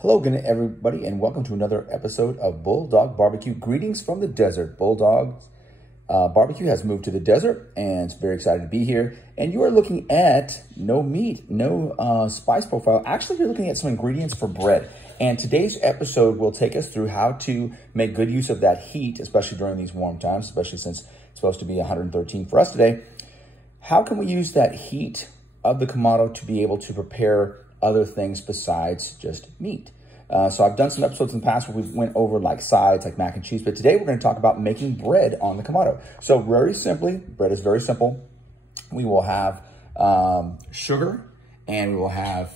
Hello again, everybody, and welcome to another episode of Bulldog Barbecue. Greetings from the desert. Bulldog Barbecue has moved to the desert, and it's very excited to be here. And you are looking at no meat, no spice profile. Actually, you're looking at some ingredients for bread. And today's episode will take us through how to make good use of that heat, especially during these warm times, especially since it's supposed to be 113 for us today. How can we use that heat of the Kamado to be able to prepare other things besides just meat? So I've done some episodes in the past where we went over like sides, like mac and cheese, but today we're going to talk about making bread on the Kamado. So very simply, bread is very simple. We will have sugar, and we will have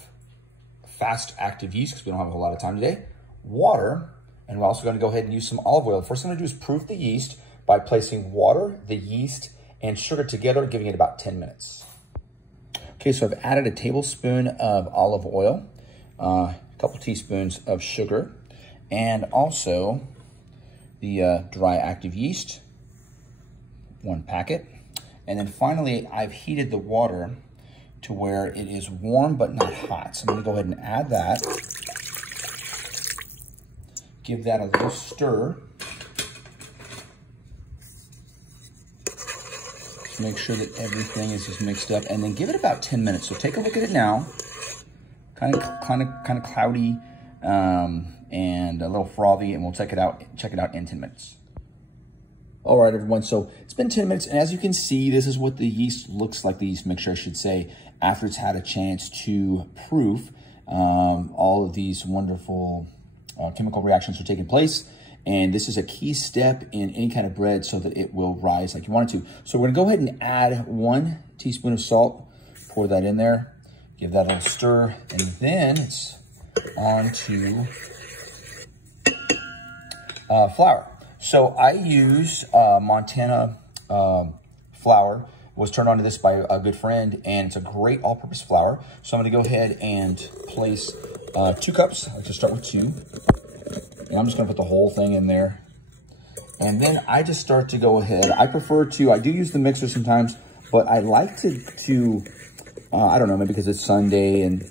fast active yeast because we don't have a whole lot of time today, water, and we're also going to go ahead and use some olive oil. The first thing I'm going to do is proof the yeast by placing water, the yeast, and sugar together, giving it about 10 minutes. Okay, so I've added a tablespoon of olive oil, a couple teaspoons of sugar, and also the dry active yeast, 1 packet. And then finally, I've heated the water to where it is warm but not hot. So I'm gonna go ahead and add that. Give that a little stir. Make sure that everything is just mixed up, and then give it about 10 minutes. So take a look at it now. Kind of cloudy and a little frothy, and we'll check it out in 10 minutes. All right, everyone, so it's been 10 minutes, and as you can see, this is what the yeast looks like, the yeast mixture, I should say, after it's had a chance to proof. All of these wonderful chemical reactions are taking place. And this is a key step in any kind of bread so that it will rise like you want it to. So we're gonna go ahead and add 1 teaspoon of salt, pour that in there, give that a little stir, and then it's on to flour. So I use Montana flour. Was turned on to this by a good friend, and it's a great all-purpose flour. So I'm gonna go ahead and place 2 cups. I'll just start with 2. And I'm just gonna put the whole thing in there. And then I just start to go ahead. I do use the mixer sometimes, but I like to I don't know, maybe because it's Sunday and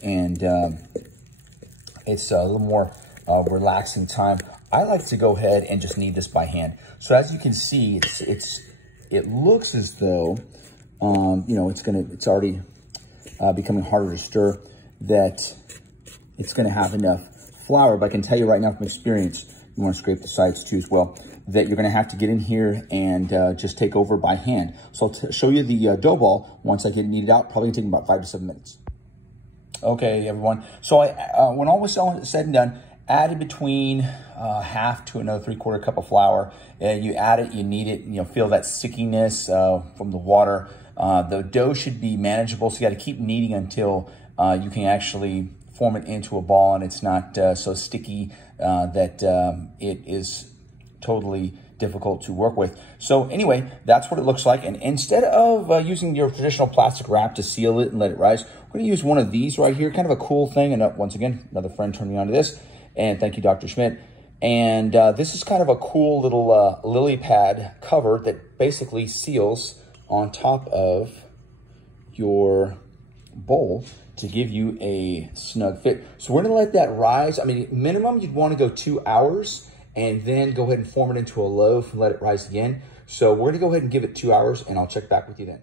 it's a little more relaxing time. I like to go ahead and just knead this by hand. So as you can see, it looks as though, you know, it's already becoming harder to stir, that it's gonna have enough flour, but I can tell you right now from experience, you want to scrape the sides too as well, that you're going to have to get in here and just take over by hand. So I'll show you the dough ball once I get it kneaded out, probably going to take about 5 to 7 minutes. Okay, everyone. So when all was said and done, added between half to another 3/4 cup of flour. You add it, you knead it, you know, feel that stickiness from the water. The dough should be manageable, so you got to keep kneading until you can actually form it into a ball, and it's not so sticky that it is totally difficult to work with. So anyway, that's what it looks like. And instead of using your traditional plastic wrap to seal it and let it rise, we're gonna use one of these right here, kind of a cool thing. And once again, another friend turned me on to this, and thank you, Dr. Schmidt. And this is kind of a cool little lily pad cover that basically seals on top of your bowl to give you a snug fit. So we're gonna let that rise. I mean, minimum, you'd wanna go 2 hours and then go ahead and form it into a loaf and let it rise again. So we're gonna go ahead and give it 2 hours, and I'll check back with you then.